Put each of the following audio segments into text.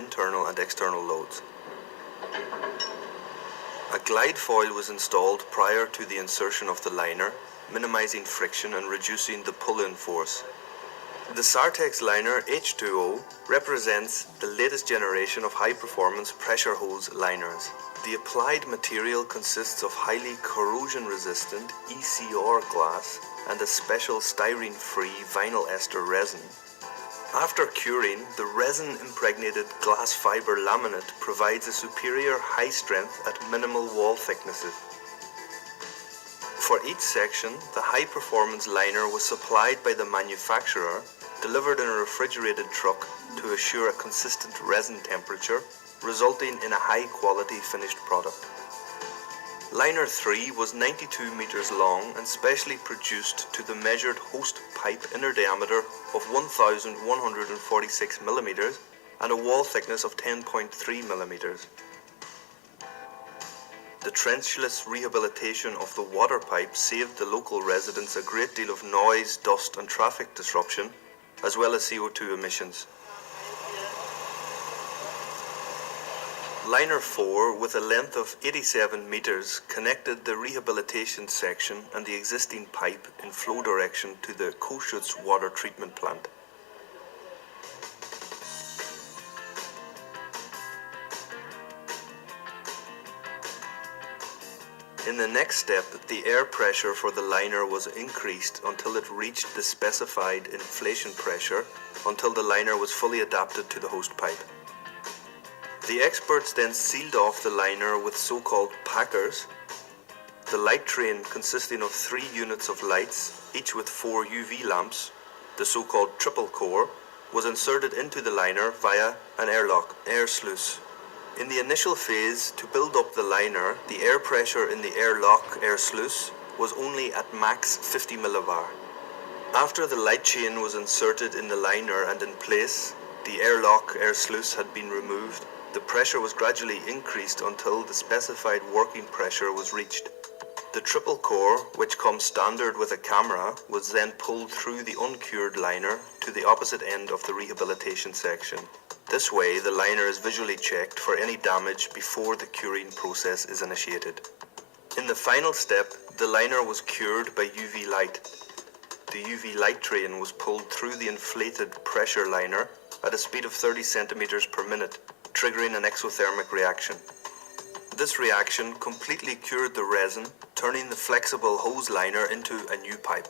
internal and external loads. A glide foil was installed prior to the insertion of the liner, minimizing friction and reducing the pull-in force. The Sartex liner H2O represents the latest generation of high-performance pressure hose liners. The applied material consists of highly corrosion-resistant ECR glass and a special styrene-free vinyl ester resin. After curing, the resin-impregnated glass fiber laminate provides a superior high strength at minimal wall thicknesses. For each section, the high-performance liner was supplied by the manufacturer, delivered in a refrigerated truck to assure a consistent resin temperature, resulting in a high-quality finished product. Liner 3 was 92 meters long and specially produced to the measured host pipe inner diameter of 1,146 millimeters and a wall thickness of 10.3 millimeters. The trenchless rehabilitation of the water pipe saved the local residents a great deal of noise, dust and traffic disruption, as well as CO2 emissions. Liner 4, with a length of 87 meters, connected the rehabilitation section and the existing pipe in flow direction to the Koschutz water treatment plant. In the next step, the air pressure for the liner was increased until it reached the specified inflation pressure until the liner was fully adapted to the host pipe. The experts then sealed off the liner with so-called packers. The light train, consisting of 3 units of lights, each with 4 UV lamps, the so-called triple core, was inserted into the liner via an air sluice. In the initial phase, to build up the liner, the air pressure in the air sluice was only at max 50 millibar. After the light chain was inserted in the liner and in place, the air sluice had been removed, the pressure was gradually increased until the specified working pressure was reached. The triple core, which comes standard with a camera, was then pulled through the uncured liner to the opposite end of the rehabilitation section. This way, the liner is visually checked for any damage before the curing process is initiated. In the final step, the liner was cured by UV light. The UV light train was pulled through the inflated pressure liner at a speed of 30 centimeters per minute, triggering an exothermic reaction. This reaction completely cured the resin, turning the flexible hose liner into a new pipe.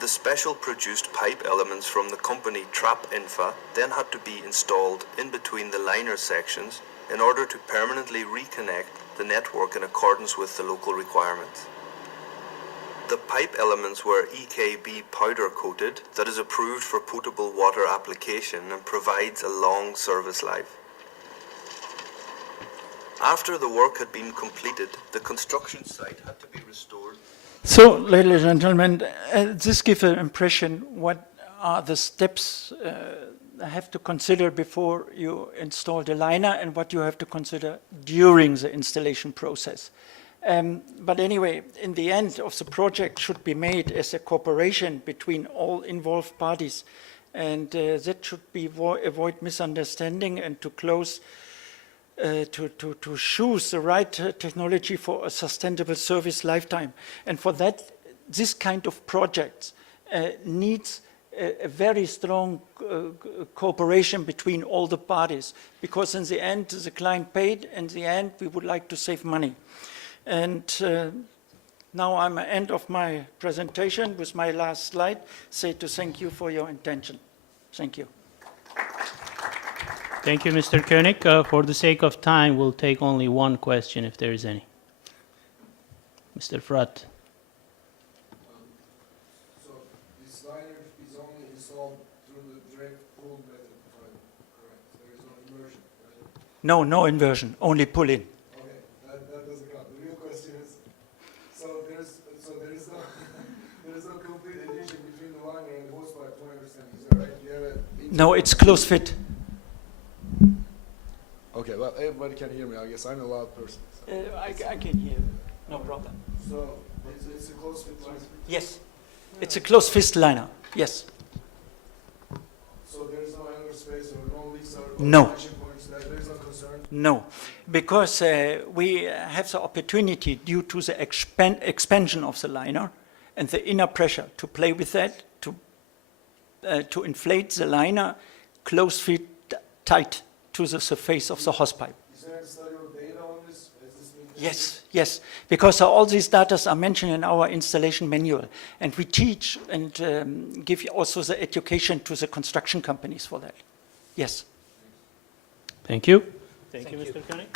The special produced pipe elements from the company Trap Infa then had to be installed in between the liner sections in order to permanently reconnect the network in accordance with the local requirements. The pipe elements were EKB powder coated, that is approved for potable water application and provides a long service life. After the work had been completed, the construction site had to be restored. So, ladies and gentlemen, this gives an impression what are the steps I have to consider before you install the liner and what you have to consider during the installation process. But anyway, in the end of the project should be made as a cooperation between all involved parties, and that should be avoid misunderstanding and to close to choose the right technology for a sustainable service lifetime. And for that, this kind of projects needs a very strong cooperation between all the parties, because in the end the client paid, in the end we would like to save money. And now I'm at the end of my presentation with my last slide, say to thank you for your attention. Thank you. Thank you, Mr. Koenig. For the sake of time, we'll take only one question if there is any. Mr. Fratt. So this liner is only installed through the direct pull method, if I'm correct. There is no inversion, right? No inversion, only pull in. Okay, that doesn't count. The real question is, there is no there is no complete adhesion between the liner and the hose pipe, to my understanding. Is that right? You have No, it's close fit. Okay, well, everybody can hear me. I guess I'm a loud person. So, I can hear, no problem. so it's a close fit liner. Yes, it's a close fit liner, yes. So there's no anger space or no leaks or No. connection points, there's no concern? No, because we have the opportunity due to the expansion of the liner and the inner pressure to play with that, to inflate the liner close fit tight to the surface of the hose pipe. Is there any study or data on this? Has this been tested? Yes, yes, because all these data are mentioned in our installation manual, and we teach and give also the education to the construction companies for that. Yes. Thank you. Thank you, Mr. Koenig.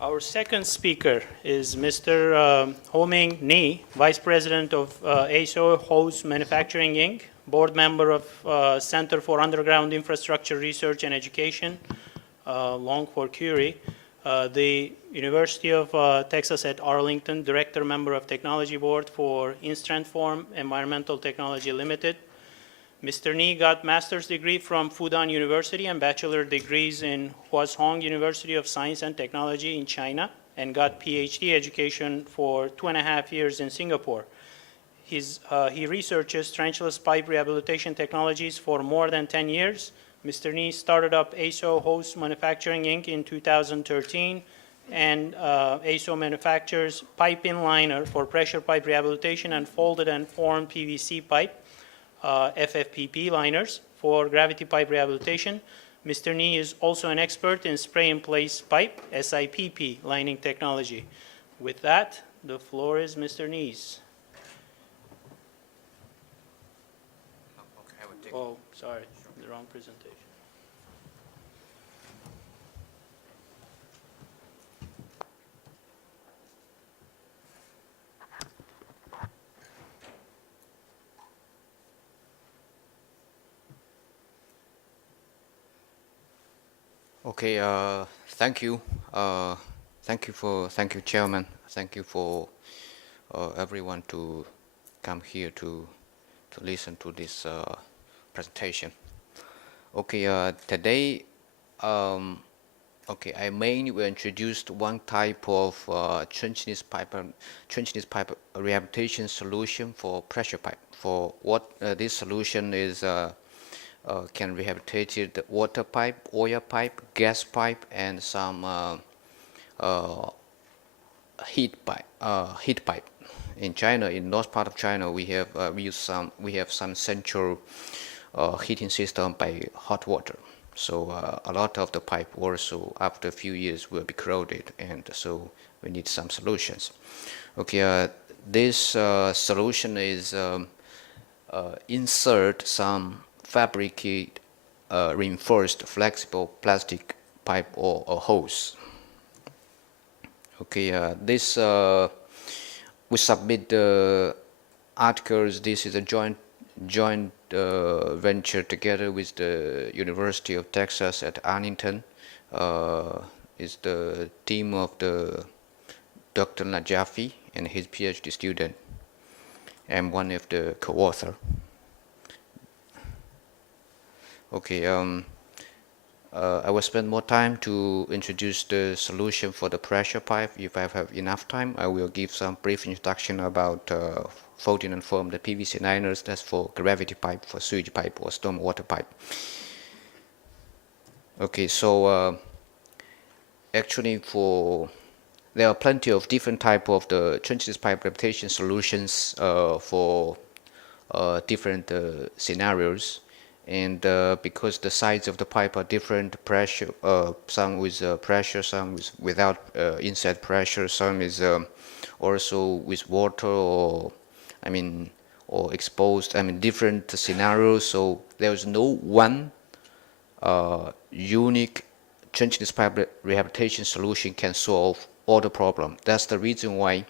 Our second speaker is Mr. Ho-Ming Ni, Vice President of ASO Hose Manufacturing Inc., board member of Center for Underground Infrastructure Research and Education, long for Curie, the University of Texas at Arlington, director member of Technology Board for Instrandform Environmental Technology Limited. Mr. Ni got master's degree from Fudan University and bachelor degrees in Huazhong University of Science and Technology in China, and got PhD education for 2.5 years in Singapore. He researches trenchless pipe rehabilitation technologies for more than 10 years. Mr. Ni started up ASO Hose Manufacturing Inc. in 2013, and ASO manufactures pipe inliner for pressure pipe rehabilitation and folded and formed PVC pipe, FFPP liners for gravity pipe rehabilitation. Mr. Ni is also an expert in spray-in-place pipe, SIPP, lining technology. With that, the floor is Mr. Ni's. Oh, sorry, the wrong presentation. Okay, thank you. Thank you, Chairman. Thank you for everyone to come here to listen to this presentation. Okay, today, I mainly will introduce one type of trenchless pipe rehabilitation solution for pressure pipe. For what this solution is. Can rehabilitate the water pipe, oil pipe, gas pipe, and some heat pipe. In China, in north part of China, we have some central heating system by hot water. So a lot of the pipe also after a few years will be corroded, and so we need some solutions. Okay, this solution is insert some fabricate reinforced flexible plastic pipe or hose. Okay, this we submit the articles. This is a joint venture together with the University of Texas at Arlington. Is the team of the Dr. Najafi and his PhD student, and one of the co-author. Okay, I will spend more time to introduce the solution for the pressure pipe. If I have enough time, I will give some brief introduction about folding and form the PVC liners. That's for gravity pipe, for sewage pipe, or storm water pipe. Okay, so actually there are plenty of different type of the trenchless pipe rehabilitation solutions for different scenarios. And because the sides of the pipe are different, pressure, some with pressure, some without inside pressure, some is also with water or exposed. Different scenarios. So there's no one unique trenchless pipe rehabilitation solution can solve all the problem. That's the reason why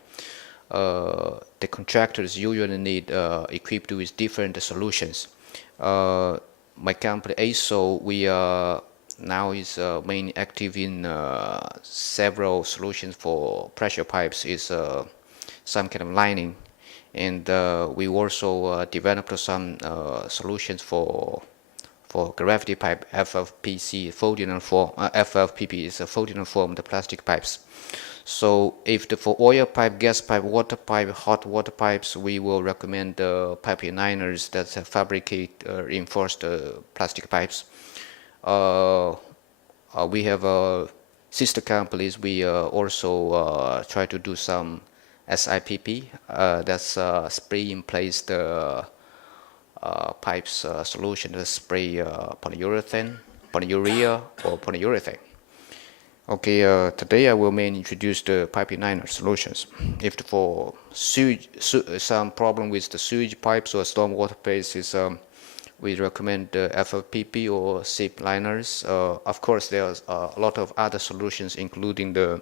the contractors usually need equipped with different solutions. My company ASO, we now is mainly active in several solutions for pressure pipes. Is some kind of lining, and we also developed some solutions for gravity pipe, FFPC, folding and form. FFPP is a folding and form the plastic pipes. So if for oil pipe, gas pipe, water pipe, hot water pipes, we will recommend the pipe liners that fabricate reinforced plastic pipes. We have sister companies. We also try to do some SIPP. That's spray in place the pipes solution, the spray polyurethane, polyurea, or polyurethane. Okay, today I will mainly introduce the pipe liner solutions. If for sewage, some problem with the sewage pipes or stormwater bases, we recommend the FFPP or SIP liners. Of course, there's a lot of other solutions, including the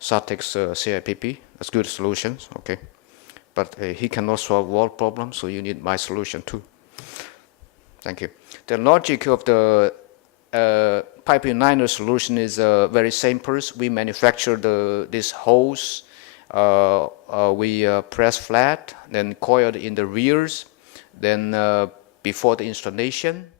Sartex CIPP. That's good solutions, okay. But he cannot solve all problems, so you need my solution too. Thank you. The logic of the pipe liner solution is very simple. We manufacture this hose. We press flat, then coiled in the rears. Then before the installation,